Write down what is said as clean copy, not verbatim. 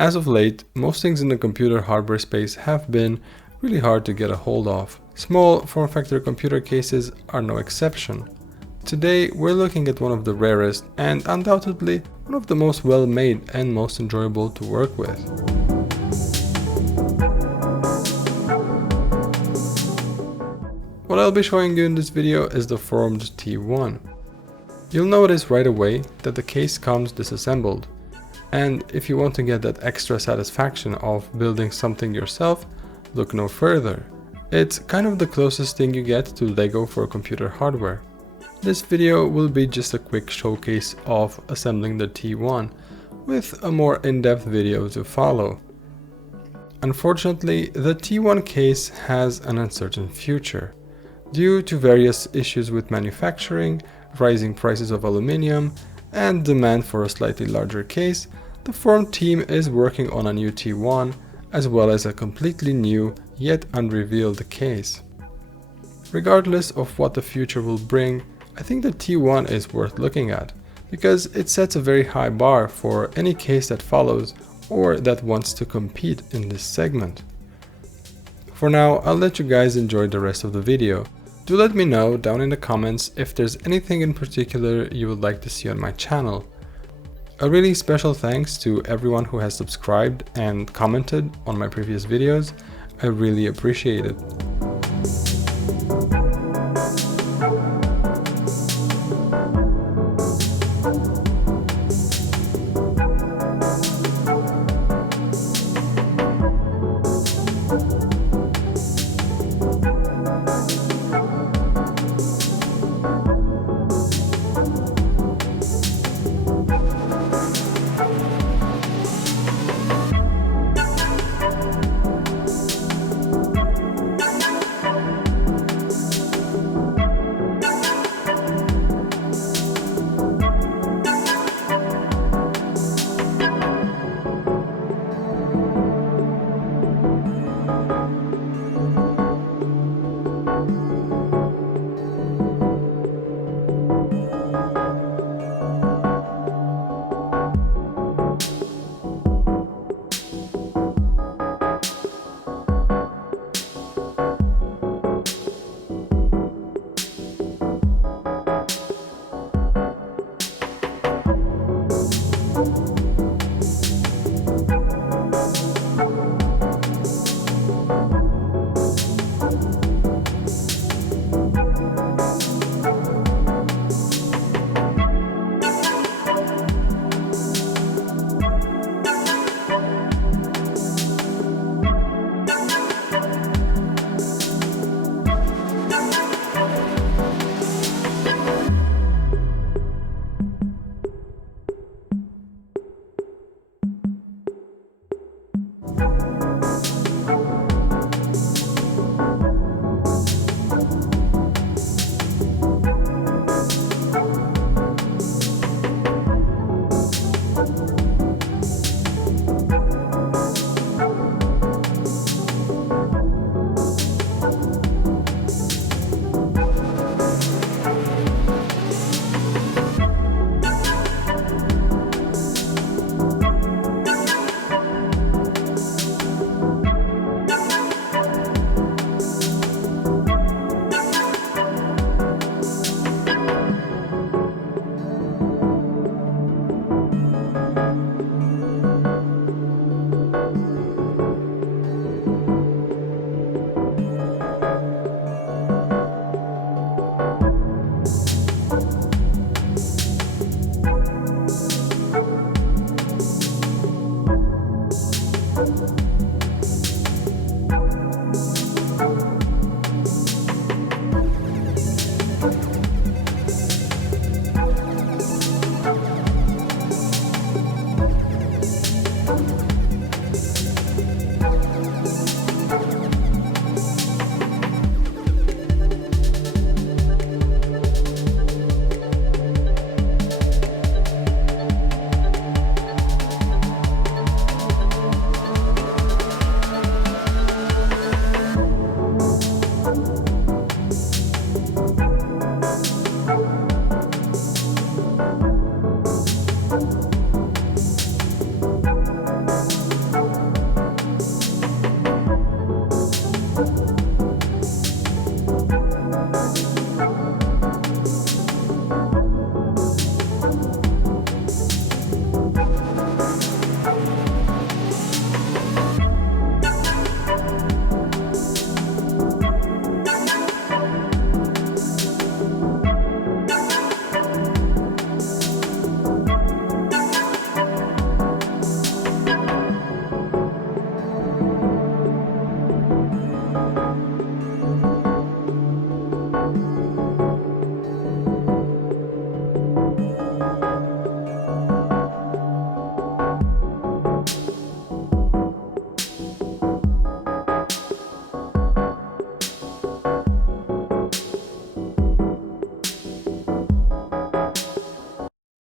As of late, most things in the computer hardware space have been really hard to get a hold of. Small form factor computer cases are no exception. Today we're looking at one of the rarest and undoubtedly one of the most well-made and most enjoyable to work with. What I'll be showing you in this video is the FormD T1. You'll notice right away that the case comes disassembled. And if you want to get that extra satisfaction of building something yourself, look no further. It's kind of the closest thing you get to Lego for computer hardware. This video will be just a quick showcase of assembling the T1, with a more in-depth video to follow. Unfortunately, the T1 case has an uncertain future. Due to various issues with manufacturing, rising prices of aluminium, and demand for a slightly larger case, the FormD team is working on a new T1 as well as a completely new yet unrevealed case. Regardless of what the future will bring, I think the T1 is worth looking at because it sets a very high bar for any case that follows or that wants to compete in this segment. For now, I'll let you guys enjoy the rest of the video. Do let me know down in the comments if there's anything in particular you would like to see on my channel. A really special thanks to everyone who has subscribed and commented on my previous videos. I really appreciate it.